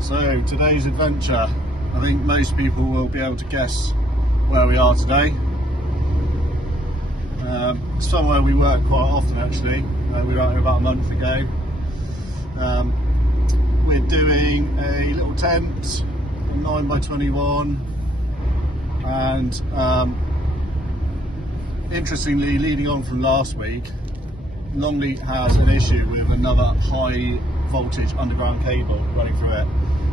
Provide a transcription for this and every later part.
So today's adventure, I think most people will be able to guess where we are today. Somewhere we work quite often actually. We were out here about a month ago. We're doing a little tent, a 9x21, and interestingly, leading on from last week, Longleat has an issue with another high voltage underground cable running through it.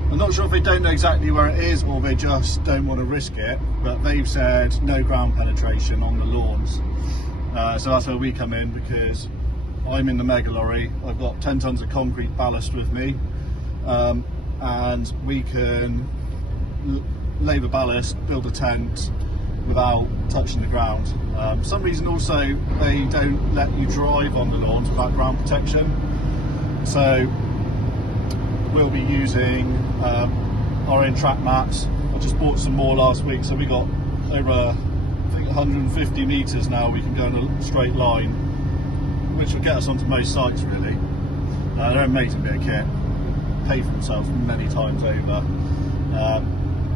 I'm not sure if they don't know exactly where it is or they just don't want to risk it, but they've said no ground penetration on the lawns. So that's where we come in, because I'm in the mega lorry. I've got 10 tons of concrete ballast with me, and we can lay the ballast, build a tent without touching the ground. For some reason also they don't let you drive on the lawns without ground protection, so we'll be using our own track mats. I just bought some more last week, so we got over I think 150 metres now we can go in a straight line, which will get us onto most sites really. They're an amazing bit of kit, pay for themselves many times over.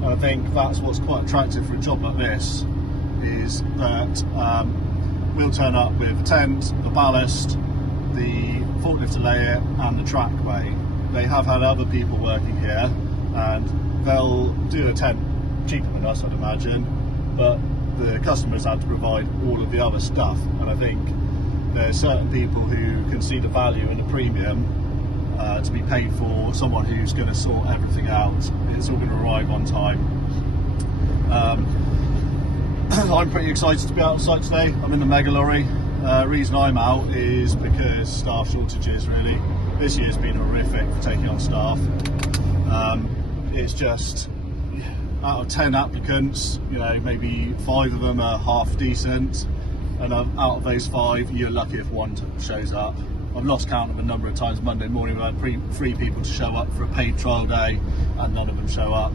I think that's what's quite attractive for a job like this, is that we'll turn up with a tent, the ballast, the forklift to lay it, and the trackway. They have had other people working here, and they'll do a tent cheaper than us, I'd imagine, but the customers had to provide all of the other stuff, and I think there's certain people who can see the value in the premium to be paid for someone who's going to sort everything out. It's all going to arrive on time. I'm pretty excited to be out on site today. I'm in the mega lorry. Reason I'm out is because staff shortages really. This year's been horrific for taking on staff. It's just, out of 10 applicants, you know, maybe 5 of them are half decent, and out of those 5 you're lucky if one shows up. I've lost count of a number of times. Monday morning we had 3 people to show up for a paid trial day, and none of them show up.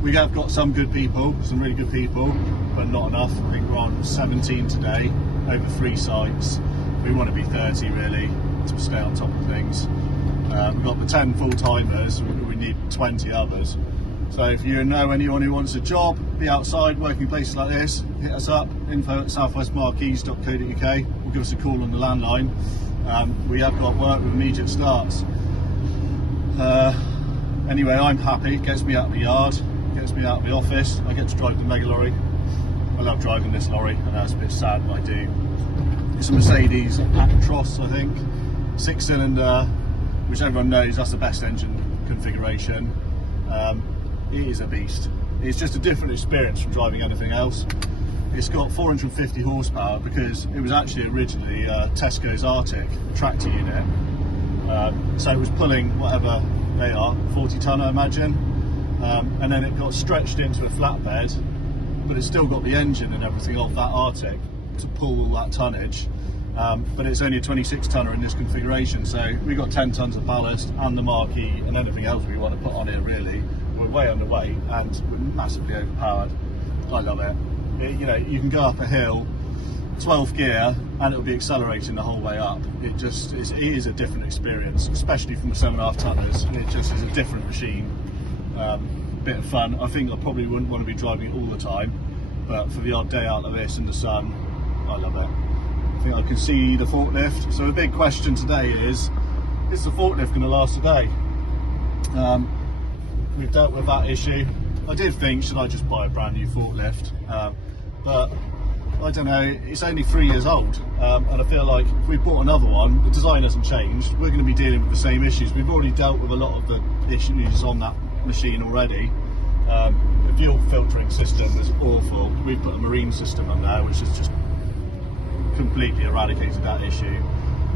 We have got some good people, some really good people, but not enough. I think we're on 17 today, over 3 sites. We want to be 30 really, to stay on top of things. We've got the 10 full-timers, we need 20 others. So if you know anyone who wants a job, be outside, working places like this, hit us up, info@southwestmarquees.co.uk, or give us a call on the landline. We have got work with immediate starts. Anyway, I'm happy. It gets me out of the yard, gets me out of the office. I get to drive the mega lorry. I love driving this lorry. I know it's a bit sad, but I do. It's a Mercedes Actros, I think, 6-cylinder, which everyone knows that's the best engine configuration. It is a beast. It's just a different experience from driving anything else. It's got 450 horsepower because it was actually originally Tesco's Arctic tractor unit. So it was pulling whatever they are, 40 tonne I imagine, and then it got stretched into a flatbed, but it's still got the engine and everything off that Arctic to pull all that tonnage. But it's only a 26 tonner in this configuration, so we got 10 tons of ballast and the Marquee and anything else we want to put on here really. We're way underweight and we're massively overpowered. I love it. You know, you can go up a hill 12th gear and it'll be accelerating the whole way up. It is a different experience, especially from the 7.5 tonners. It just is a different machine. Bit of fun. I think I probably wouldn't want to be driving it all the time, but for the odd day out like this in the sun, I love it. I think I can see the forklift. So the big question today is the forklift going to last a day? We've dealt with that issue. I did think, should I just buy a brand new forklift? But I don't know, it's only 3 years old, and I feel like if we bought another one, the design hasn't changed, we're going to be dealing with the same issues. We've already dealt with a lot of the issues on that machine already. The fuel filtering system is awful. We've put a marine system on there which has just completely eradicated that issue,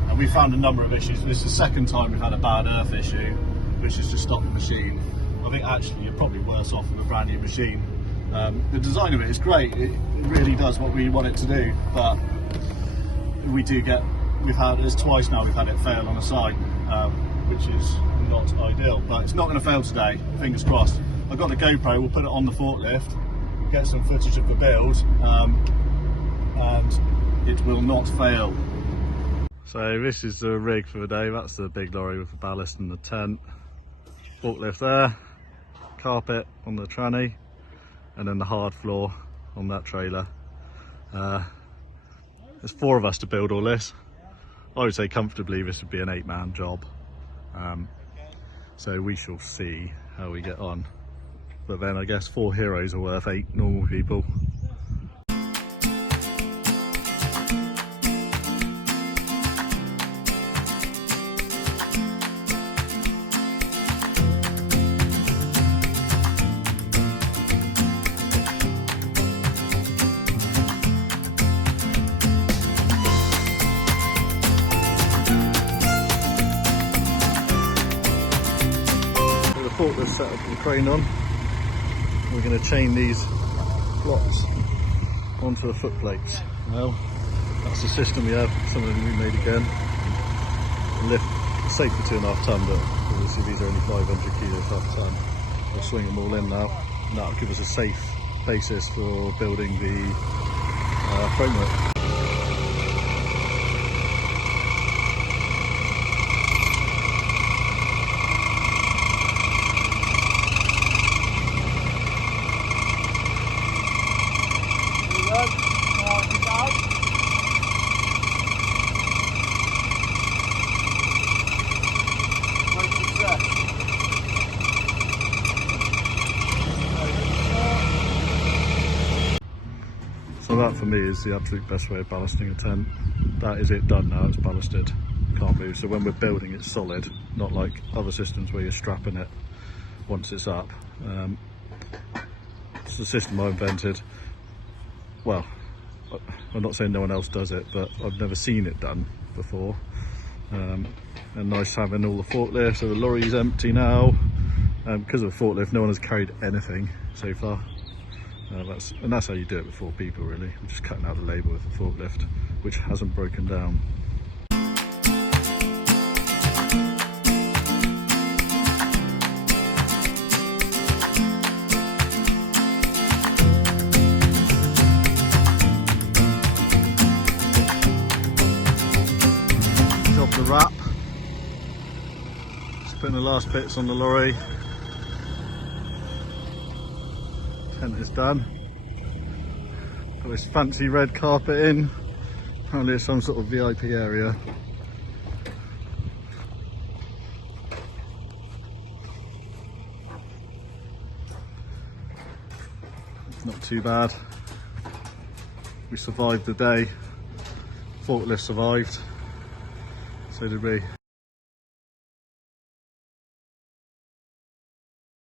and we found a number of issues. This is the second time we've had a bad earth issue which has just stopped the machine. I think actually you're probably worse off with a brand new machine. The design of it is great, it really does what we want it to do, but there's twice now we've had it fail on a site, which is not ideal, but it's not going to fail today, fingers crossed. I've got the GoPro, we'll put it on the forklift, get some footage of the build, and it will not fail. So this is the rig for the day. That's the big lorry with the ballast and the tent. Forklift there, carpet on the tranny, and then the hard floor on that trailer. There's 4 of us to build all this. I would say comfortably this would be an 8-man job. So we shall see how we get on. But then I guess 4 heroes are worth 8 normal people. Forklift set up the crane on. We're going to chain these blocks onto the foot plates. Well, that's the system we have. Some of them we made again. Lift safe for 2.5 tonne, but obviously these are only 500 kilos half a tonne. We'll swing them all in now, and that'll give us a safe basis for building the framework. So that for me is the absolute best way of ballasting a tent. That is it done now, it's ballasted, can't move. So when we're building it's solid, not like other systems where you're strapping it once it's up. It's the system I invented. Well, I'm not saying no one else does it, but I've never seen it done before. And nice having all the forklifts, so the lorry's empty now. Because of the forklift, no one has carried anything so far. That's how you do it with 4 people really. We're just cutting out the labour with the forklift, which hasn't broken down. Job the wrap. Just putting the last bits on the lorry. Tent is done. Got this fancy red carpet in. Apparently it's some sort of VIP area. Not too bad. We survived the day. Forklift survived. So did we.